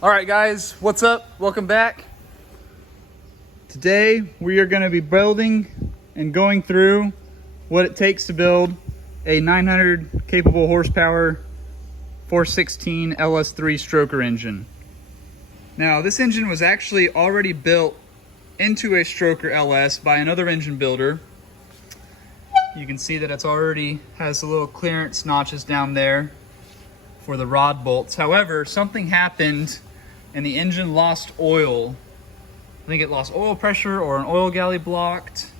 All right, guys, what's up? Welcome back. Today we are going to be building and going through what it takes to build a 900 capable horsepower 416 LS3 stroker engine. Now, this engine was actually already built into a stroker LS by another engine builder. You can see that it's already has the little clearance notches down there for the rod bolts. However, something happened and the engine lost oil. I think it lost oil pressure or an oil galley blocked.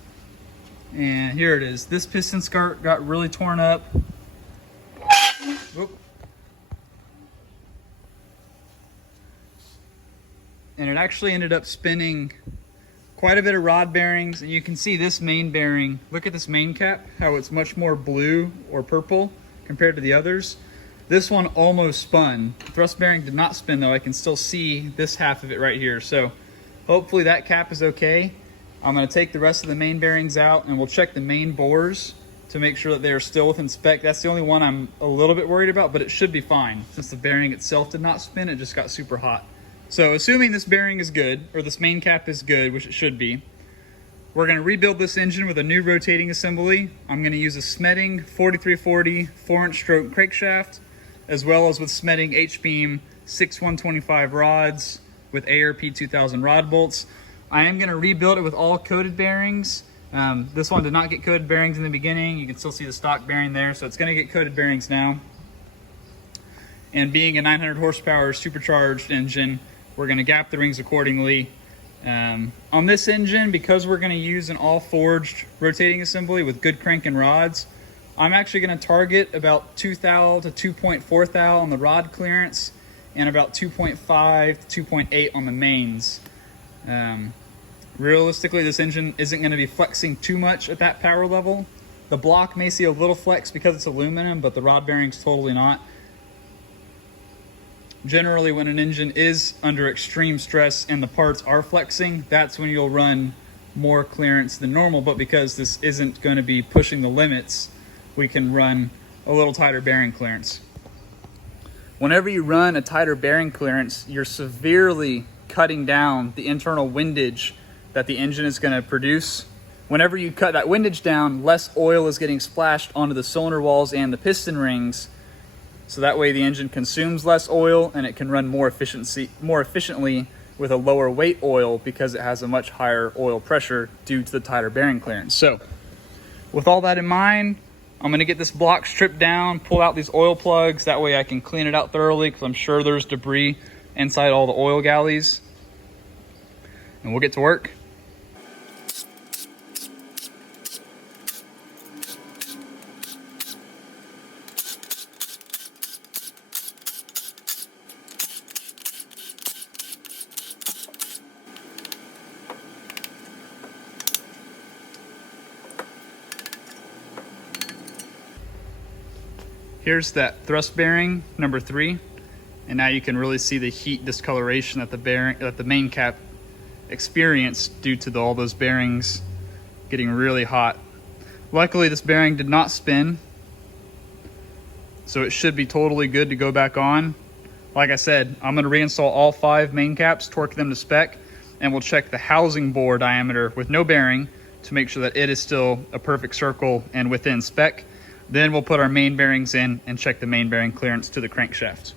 And here it is. This piston skirt got really torn up. Whoop. And it actually ended up spinning quite a bit of rod bearings. And you can see this main bearing. Look at this main cap, how it's much more blue or purple compared to the others. This one almost spun. The thrust bearing did not spin though. I can still see this half of it right here. So hopefully that cap is okay. I'm gonna take the rest of the main bearings out and we'll check the main bores to make sure that they're still within spec. That's the only one I'm a little bit worried about, but it should be fine. Since the bearing itself did not spin, it just got super hot. So assuming this bearing is good, or this main cap is good, which it should be, we're gonna rebuild this engine with a new rotating assembly. I'm gonna use a Smeding 4340 4-inch stroke crankshaft, as well as with Smeding H-beam 6125 rods with ARP 2000 rod bolts. I am gonna rebuild it with all coated bearings. This one did not get coated bearings in the beginning. You can still see the stock bearing there, so it's gonna get coated bearings now. And being a 900 horsepower supercharged engine, we're gonna gap the rings accordingly. On this engine, because we're gonna use an all forged rotating assembly with good crank and rods, I'm actually gonna target about 2 thou to 2.4 thou on the rod clearance and about 2.5 to 2.8 on the mains. Realistically, this engine isn't gonna be flexing too much at that power level. The block may see a little flex because it's aluminum, but the rod bearing's totally not. Generally, when an engine is under extreme stress and the parts are flexing, that's when you'll run more clearance than normal. But because this isn't going to be pushing the limits, we can run a little tighter bearing clearance. Whenever you run a tighter bearing clearance, you're severely cutting down the internal windage that the engine is going to produce. Whenever you cut that windage down, less oil is getting splashed onto the cylinder walls and the piston rings. So that way the engine consumes less oil and it can run more efficiently with a lower weight oil because it has a much higher oil pressure due to the tighter bearing clearance. So with all that in mind, I'm gonna get this block stripped down, pull out these oil plugs. That way I can clean it out thoroughly because I'm sure there's debris inside all the oil galleys. And we'll get to work. Here's that thrust bearing, number 3. And now you can really see the heat discoloration that the main cap experienced due to all those bearings getting really hot. Luckily, this bearing did not spin, so it should be totally good to go back on. Like I said, I'm gonna reinstall all 5 main caps, torque them to spec, and we'll check the housing bore diameter with no bearing to make sure that it is still a perfect circle and within spec. Then we'll put our main bearings in and check the main bearing clearance to the crankshaft.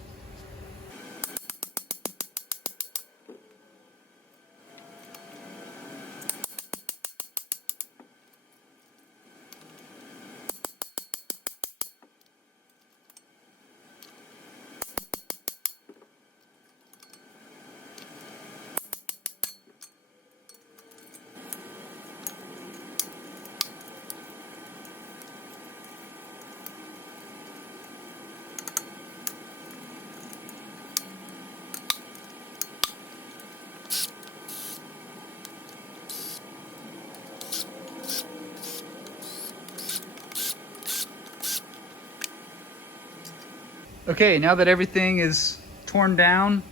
Okay, now that everything is torn down,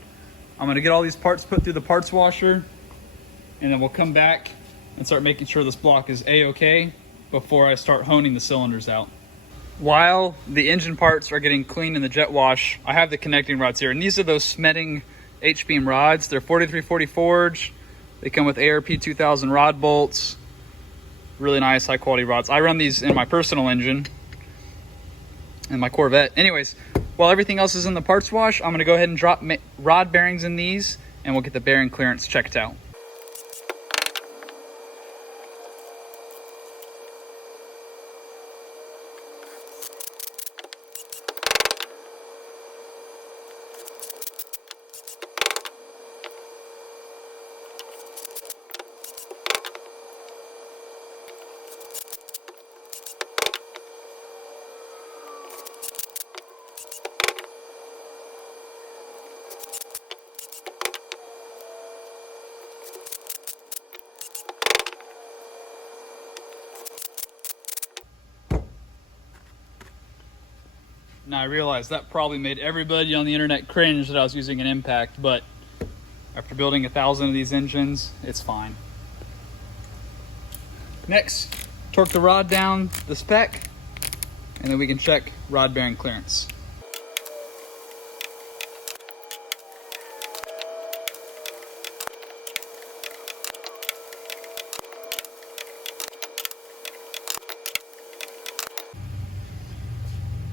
I'm gonna get all these parts put through the parts washer, and then we'll come back and start making sure this block is A-okay before I start honing the cylinders out. While the engine parts are getting cleaned in the jet wash, I have the connecting rods here, and these are those Smeding H-beam rods. They're 4340 forge. They come with ARP 2000 rod bolts. Really nice, high quality rods. I run these in my personal engine and my Corvette. Anyways, while everything else is in the parts wash, I'm gonna go ahead and drop rod bearings in these and we'll get the bearing clearance checked out. Now I realize that probably made everybody on the internet cringe that I was using an impact, but after building 1,000 of these engines, it's fine. Next, torque the rod down the spec, and then we can check rod bearing clearance.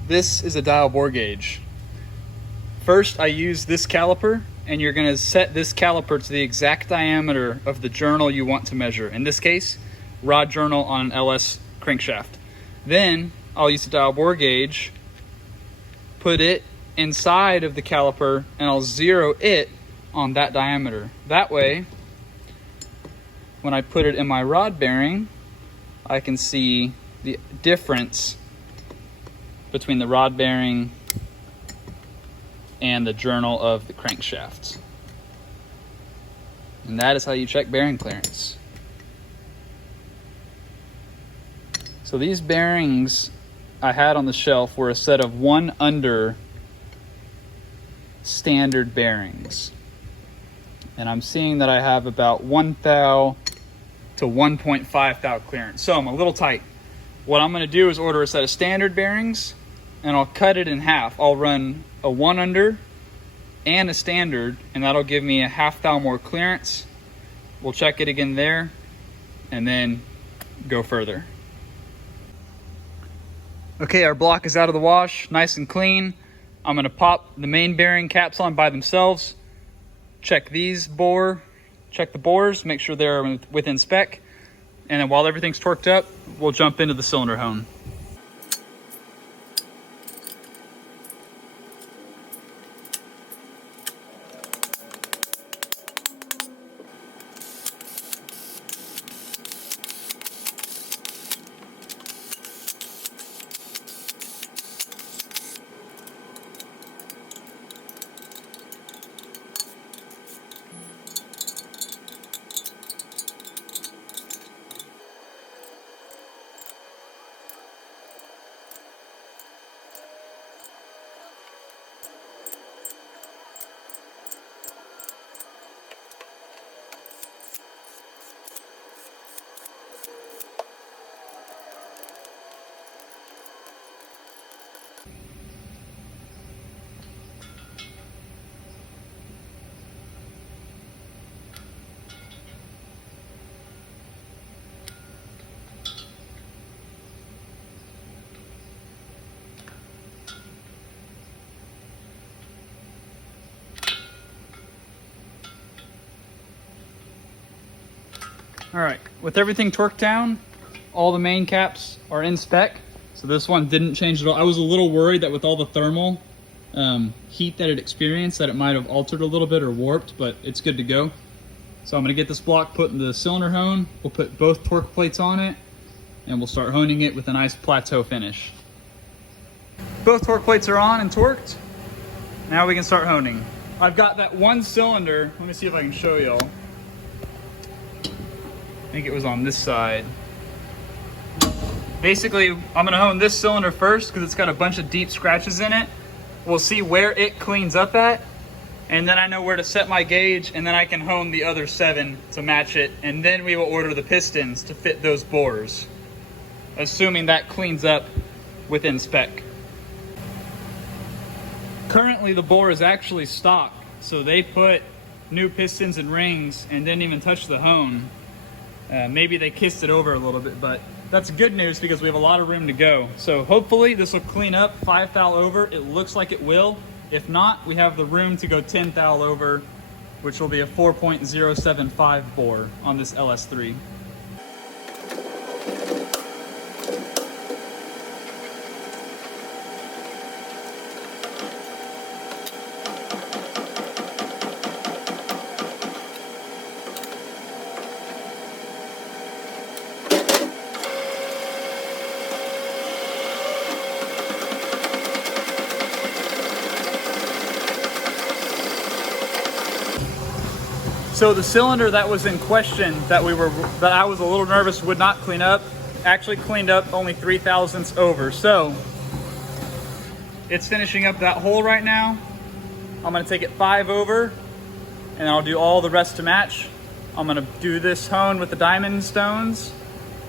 This is a dial bore gauge. First, I use this caliper, and you're gonna set this caliper to the exact diameter of the journal you want to measure. In this case, rod journal on an LS crankshaft. Then, I'll use the dial bore gauge, put it inside of the caliper, and I'll zero it on that diameter. That way, when I put it in my rod bearing, I can see the difference between the rod bearing and the journal of the crankshaft. And that is how you check bearing clearance. So these bearings I had on the shelf were a set of 1 under standard bearings. And I'm seeing that I have about 1 thou to 1.5 thou clearance. So I'm a little tight. What I'm gonna do is order a set of standard bearings and I'll cut it in half. I'll run a 1 under and a standard, and that'll give me a 1/2 thou more clearance. We'll check it again there and then go further. Okay, our block is out of the wash, nice and clean. I'm gonna pop the main bearing caps on by themselves, check these check the bores, make sure they're within spec, and then while everything's torqued up, we'll jump into the cylinder hone. All right, with everything torqued down, all the main caps are in spec. So this one didn't change at all. I was a little worried that with all the thermal heat that it experienced, that it might have altered a little bit or warped, but it's good to go. So I'm gonna get this block put in the cylinder hone. We'll put both torque plates on it, and we'll start honing it with a nice plateau finish. Both torque plates are on and torqued. Now we can start honing. I've got that one cylinder. Let me see if I can show y'all. I think it was on this side. Basically, I'm gonna hone this cylinder first because it's got a bunch of deep scratches in it. We'll see where it cleans up at, and then I know where to set my gauge, and then I can hone the other 7 to match it, and then we will order the pistons to fit those bores, assuming that cleans up within spec. Currently, the bore is actually stock So they put new pistons and rings and didn't even touch the hone. Maybe they kissed it over a little bit, but that's good news because we have a lot of room to go. So hopefully this will clean up 5 thou over. It looks like it will. If not, we have the room to go 10 thou over, which will be a 4.075 bore on this LS3. So the cylinder that was in question that I was a little nervous would not clean up, actually cleaned up only 3 thousandths over. So it's finishing up that hole right now. I'm gonna take it 5 over and I'll do all the rest to match. I'm gonna do this hone with the diamond stones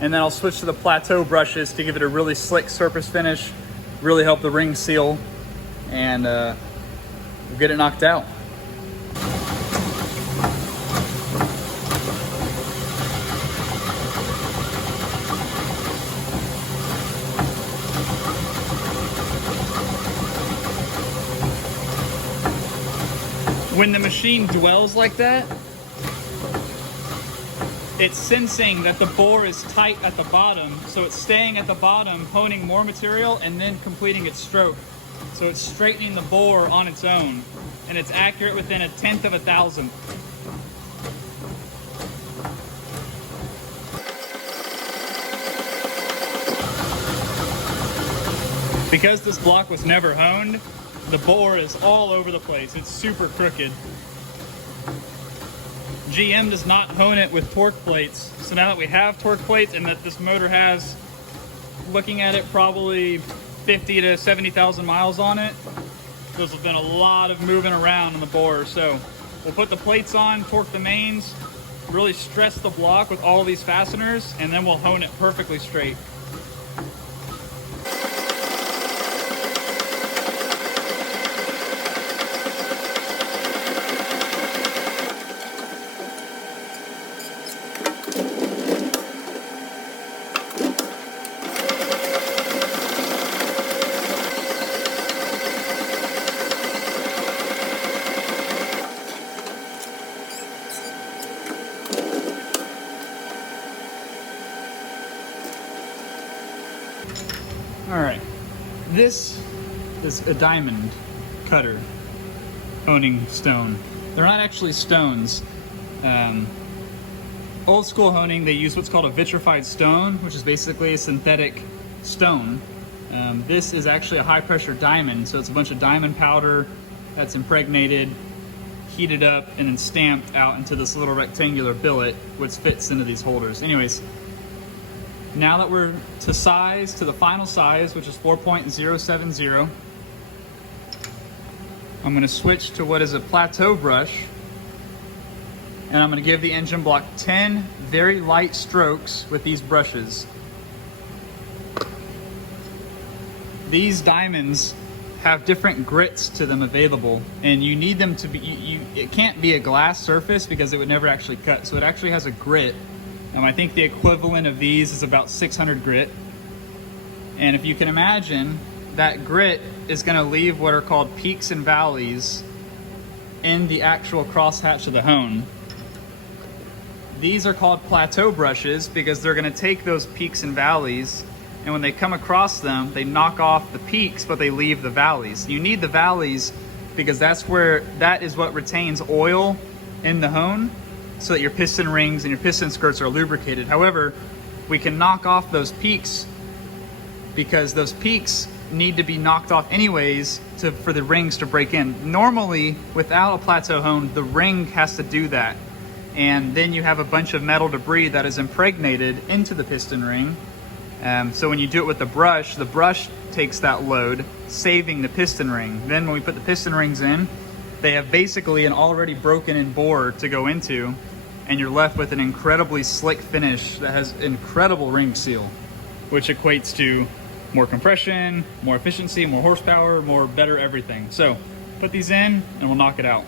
and then I'll switch to the Plateau brushes to give it a really slick surface finish, really help the ring seal, and we'll get it knocked out. When the machine dwells like that, it's sensing that the bore is tight at the bottom, so it's staying at the bottom, honing more material, and then completing its stroke. So it's straightening the bore on its own, and it's accurate within 1/10 of a thousandth. Because this block was never honed, the bore is all over the place. It's super crooked. GM does not hone it with torque plates. So now that we have torque plates and that this motor has, looking at it, probably 50 to 70,000 miles on it, there's been a lot of moving around in the bore. So we'll put the plates on, torque the mains, really stress the block with all these fasteners, and then we'll hone it perfectly straight. All right, this is a diamond cutter honing stone. They're not actually stones. Old school honing, they use what's called a vitrified stone, which is basically a synthetic stone. This is actually a high pressure diamond, so it's a bunch of diamond powder that's impregnated, heated up, and then stamped out into this little rectangular billet, which fits into these holders. Anyways, now that we're to the final size, which is 4.070, I'm going to switch to what is a Plateau brush, and I'm going to give the engine block 10 very light strokes with these brushes. These diamonds have different grits to them available, and you need them to be, it can't be a glass surface because it would never actually cut, so it actually has a grit. I think the equivalent of these is about 600 grit. And if you can imagine, that grit is going to leave what are called peaks and valleys in the actual crosshatch of the hone. These are called Plateau brushes because they're going to take those peaks and valleys, and when they come across them, they knock off the peaks, but they leave the valleys. You need the valleys because that is what retains oil in the hone, so that your piston rings and your piston skirts are lubricated. However, we can knock off those peaks because those peaks need to be knocked off anyways for the rings to break in. Normally, without a Plateau hone, the ring has to do that. And then you have a bunch of metal debris that is impregnated into the piston ring. So when you do it with the brush takes that load, saving the piston ring. Then when we put the piston rings in, they have basically an already broken in bore to go into, and you're left with an incredibly slick finish that has incredible ring seal, which equates to more compression, more efficiency, more horsepower, better everything. So put these in and we'll knock it out.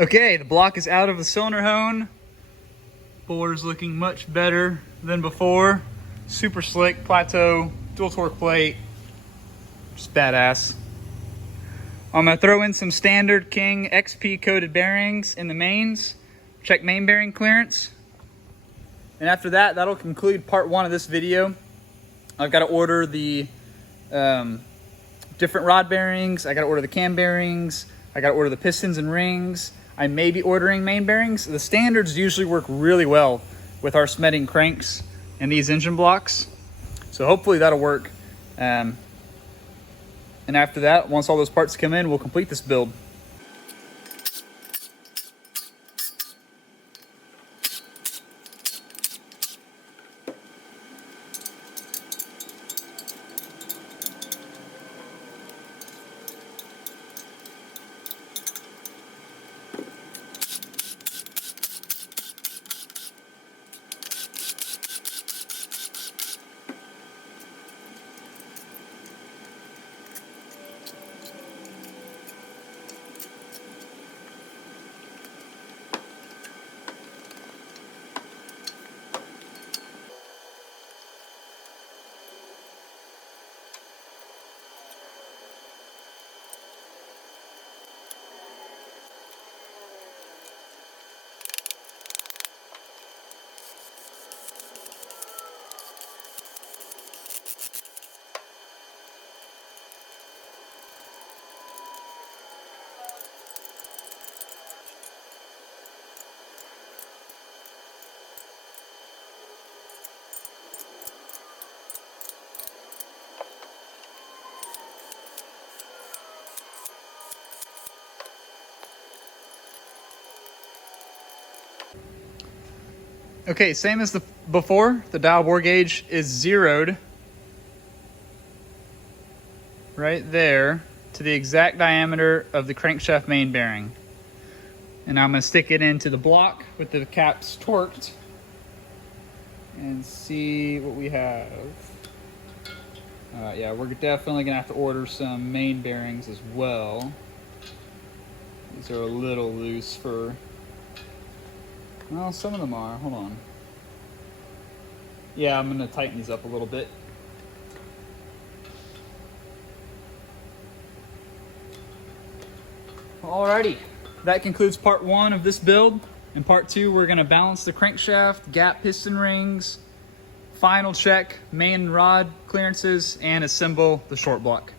Okay, the block is out of the cylinder hone. Bore's looking much better than before. Super slick, Plateau, dual torque plate, just badass. I'm gonna throw in some standard King XP coated bearings in the mains, check main bearing clearance. And after that, that'll conclude part 1 of this video. I've got to order the different rod bearings. I got to order the cam bearings. I got to order the pistons and rings. I may be ordering main bearings. The standards usually work really well with our Smeding cranks and these engine blocks. So hopefully that'll work. And after that, once all those parts come in, we'll complete this build. Okay, same as before, the dial bore gauge is zeroed right there to the exact diameter of the crankshaft main bearing. And I'm going to stick it into the block with the caps torqued and see what we have. Yeah, we're definitely going to have to order some main bearings as well. These are a little loose for... Well, some of them are. Hold on. Yeah, I'm going to tighten these up a little bit. Alrighty, that concludes part 1 of this build. In part 2, we're going to balance the crankshaft, gap piston rings, final check main rod clearances, and assemble the short block.